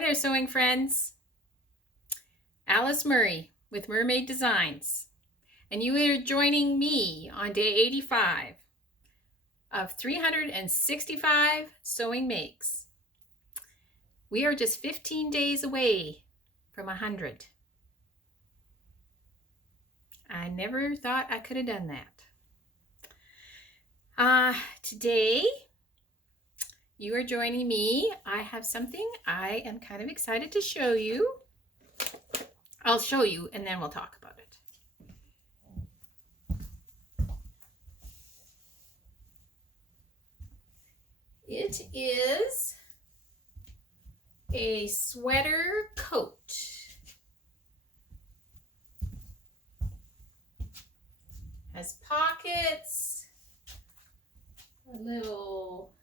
there, sewing friends. Alice Murray with Murr-Made Designs. And you are joining me on day 85 of 365 sewing makes. We are just 15 days away from 100. I never thought I could have done that. Today, you are joining me. I have something I am kind of excited to show you. I'll show you and then we'll talk about it. It is a sweater coat. Has pockets, a little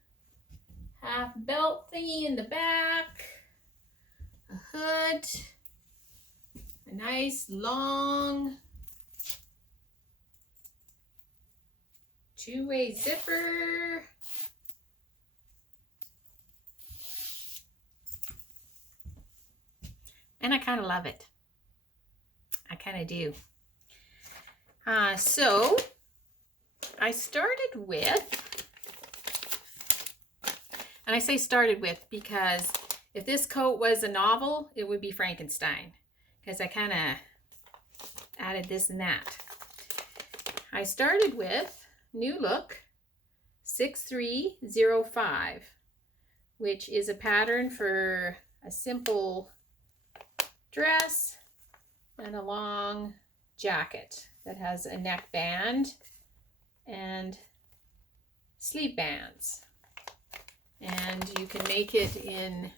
half belt thingy in the back, a hood, a nice long two-way zipper, and I kind of love it. I kind of do. So I started with, and I say started with because if this coat was a novel, it would be Frankenstein, because I kind of added this and that. I started with NewLook 6305, which is a pattern for a simple dress and a long jacket that has a neck band and sleeve bands. And you can make it in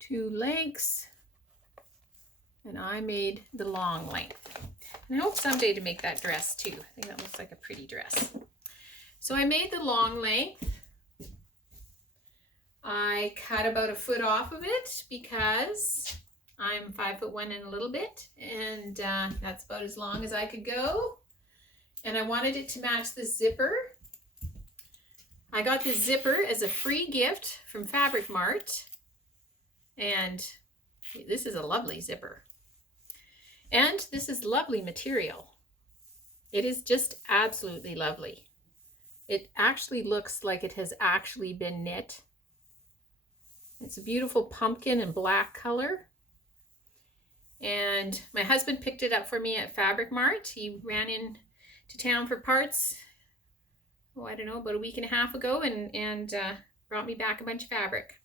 2 lengths. And I made the long length. And I hope someday to make that dress too. I think that looks like a pretty dress. So I made the long length. I cut about a foot off of it because I'm 5'1" and a little bit, and that's about as long as I could go. And I wanted it to match the zipper. I got the zipper as a free gift from Fabric Mart, and this is a lovely zipper. And this is lovely material. It is just absolutely lovely. It actually looks like it has actually been knit. It's a beautiful pumpkin and black color. And my husband picked it up for me at Fabric Mart. He ran in to town for parts, I don't know, about a week and a half ago, and brought me back a bunch of fabric.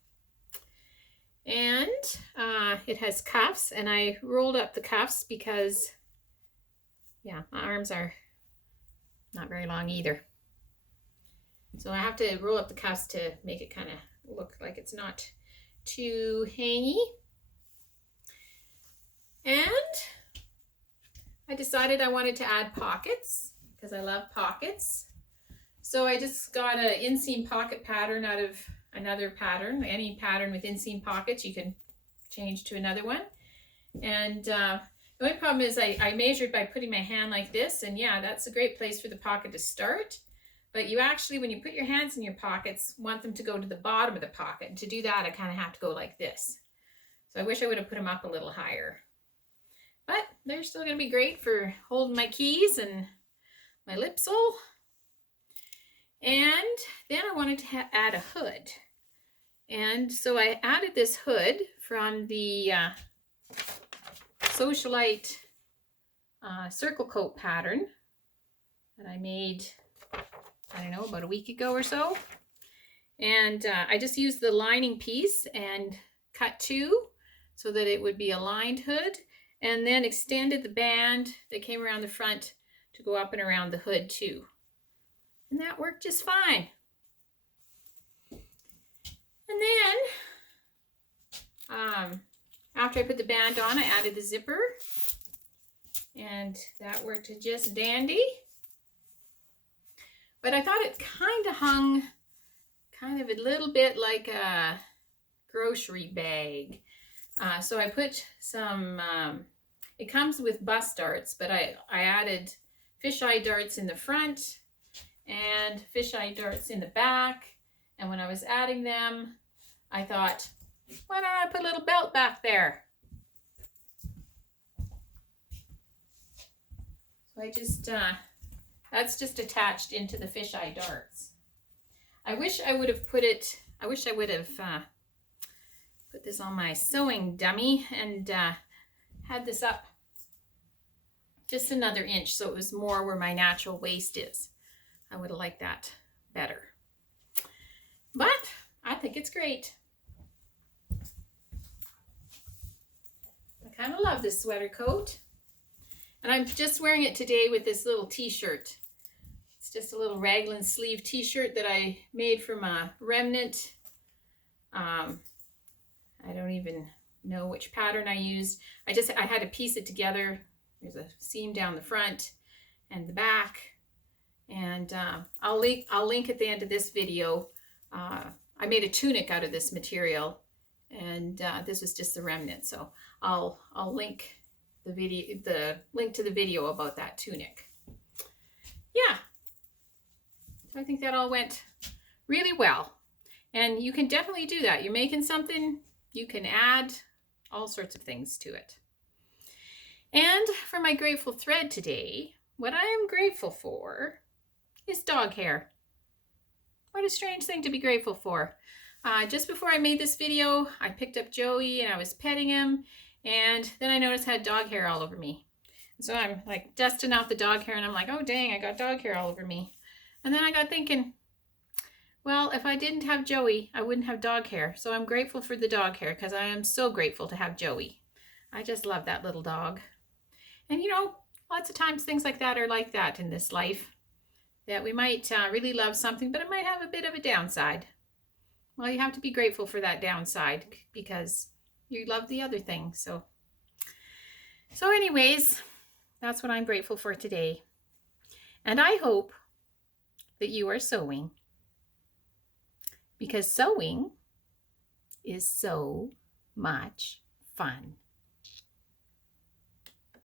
And it has cuffs, and I rolled up the cuffs because, yeah, my arms are not very long either. So I have to roll up the cuffs to make it kind of look like it's not too hangy. And I decided I wanted to add pockets because I love pockets. So I just got an inseam pocket pattern out of another pattern. Any pattern with inseam pockets you can change to another one. And the only problem is I measured by putting my hand like this, and yeah, that's a great place for the pocket to start. But you actually, when you put your hands in your pockets, want them to go to the bottom of the pocket. And to do that, I kind of have to go like this. So I wish I would have put them up a little higher. But they're still going to be great for holding my keys and my lip sole. And then I wanted to add a hood. And so I added this hood from the Socialite Circle Coat pattern that I made, I don't know, about a week ago or so. And I just used the lining piece and cut 2 so that it would be a lined hood, and then extended the band that came around the front to go up and around the hood too. And that worked just fine. And then, after I put the band on, I added the zipper. And that worked just dandy. But I thought it kind of hung kind of a little bit like a grocery bag. So I put some, it comes with bust darts, but I added fisheye darts in the front and fisheye darts in the back. And when I was adding them, I thought Why don't I put a little belt back there? So I just, that's just attached into the fisheye darts. I wish I would have put this on my sewing dummy and had this up just another inch so it was more where my natural waist is. I would have liked that better. But I think it's great. I kind of love this sweater coat. And I'm just wearing it today with this little t-shirt. It's just a little raglan sleeve t-shirt that I made from a remnant. I don't even know which pattern I used. I had to piece it together. There's a seam down the front and the back. And I'll link at the end of this video. I made a tunic out of this material, and this was just the remnant. So I'll link the link to the video about that tunic. Yeah. So I think that all went really well. And you can definitely do that. You're making something, you can add all sorts of things to it. And for my grateful thread today, what I am grateful for is dog hair. What a strange thing to be grateful for. Just before I made this video, I picked up Joey and I was petting him, and then I noticed I had dog hair all over me. So I'm like dusting off the dog hair and I'm like, oh dang, I got dog hair all over me. And then I got thinking, well, if I didn't have Joey, I wouldn't have dog hair. So I'm grateful for the dog hair because I am so grateful to have Joey. I just love that little dog. And you know, lots of times things like that are like that in this life. That we might really love something, but it might have a bit of a downside. Well, you have to be grateful for that downside because you love the other thing. So anyways, that's what I'm grateful for today. And I hope that you are sewing, because sewing is so much fun.